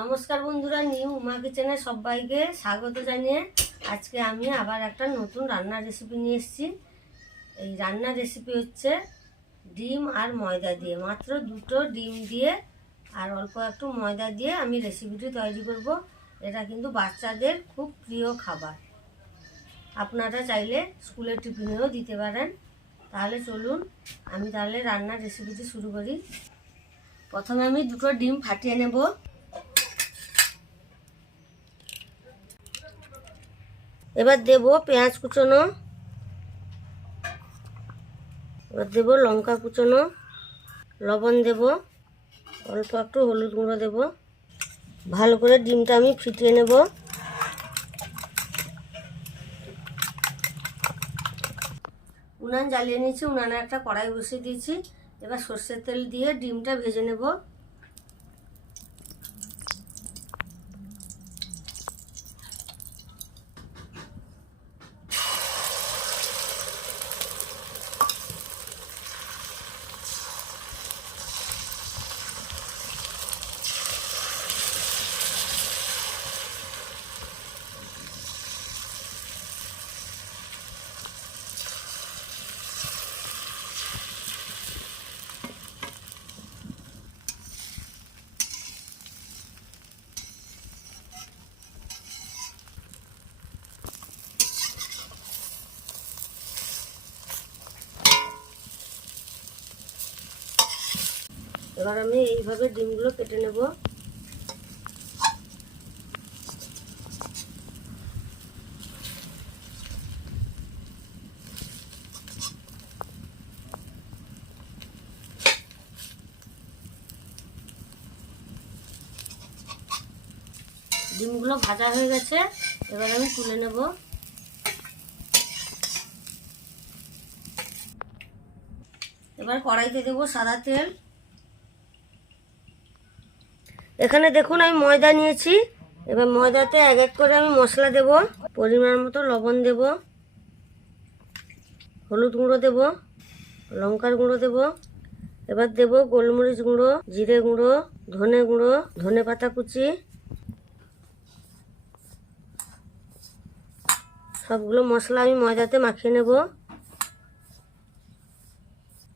নমস্কার বন্ধুরা, নিউ উমা কিচেনে সবাইকে স্বাগত জানিয়ে আজকে আমি আবার একটা নতুন রান্নার রেসিপি নিয়ে এসেছি। এই রান্নার রেসিপি হচ্ছে ডিম আর ময়দা দিয়ে, মাত্র দুটো ডিম দিয়ে আর অল্প একটু ময়দা দিয়ে আমি রেসিপিটি তৈরি করব। এটা কিন্তু বাচ্চাদের খুব প্রিয় খাবার, আপনারা চাইলে স্কুলের টিফিনেও দিতে পারেন। তাহলে চলুন আমি তাহলে রান্নার রেসিপিটি শুরু করি। প্রথমে আমি দুটো ডিম ফাটিয়ে নেব। এবার দেব পেঁয়াজ কুচনো, এবার দেব লঙ্কা কুচনো, লবণ দেব, অল্প একটু হলুদ গুঁড়ো দেব। ভালো করে ডিমটা আমি ফিটিয়ে নেব। উনান জ্বালিয়ে নিয়েছি, উনানে একটা কড়াই বসিয়ে দিয়েছি। এবার সর্ষের তেল দিয়ে ডিমটা ভেজে নেব। এবার আমি এইভাবে ডিমগুলো কেটে নেব। ডিমগুলো ভাজা হয়ে গেছে, এবার আমি তুলে নেব। এবার কড়াইতে দেব সাদা তেল। এখানে দেখুন আমি ময়দা নিয়েছি। এবার ময়দাতে এক এক করে আমি মশলা দেব। পরিমাণ মতো লবণ দেব, হলুদ গুঁড়ো দেব, লঙ্কার গুঁড়ো দেব। এবার দেব গোলমরিচ গুঁড়ো, জিরে গুঁড়ো, ধনে গুঁড়ো, ধনে পাতা কুচি। সবগুলো মশলা আমি ময়দাতে মাখিয়ে নেব।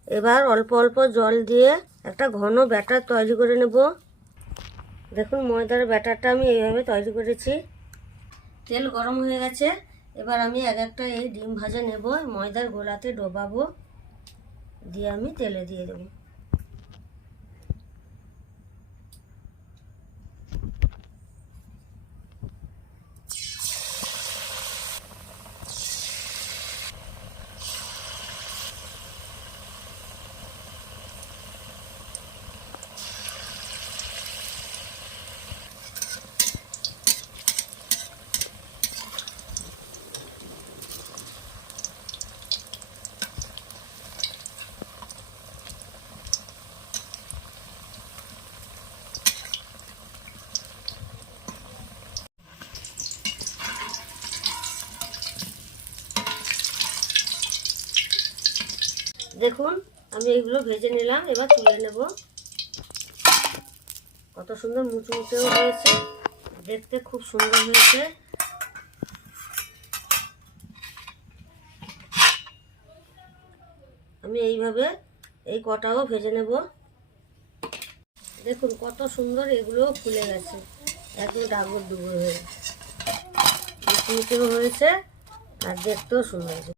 এবার অল্প অল্প জল দিয়ে একটা ঘন ব্যাটার তৈরি করে নেব। দেখুন ময়দার ব্যাটারটা আমি এইভাবে তৈরি করেছি। তেল গরম হয়ে গেছে, এবার আমি এক একটা এই ডিম ভাজা নেব, ময়দার গোলাতে ডোবাবো, দিয়ে আমি তেলে দিয়ে দেব। দেখুন আমি এইগুলো ভেজে নিলাম, এবার তুলে নেব। কত সুন্দর মুচমুচেও হয়েছে, দেখতে খুব সুন্দর হয়েছে। আমি এইভাবে এই কটাও ভেজে নেব। দেখুন কত সুন্দর এগুলোও ফুলে গেছে, একদম ডাবর ডুবো হয়ে মুচমুচেও হয়েছে আর দেখতেও সুন্দর হয়েছে।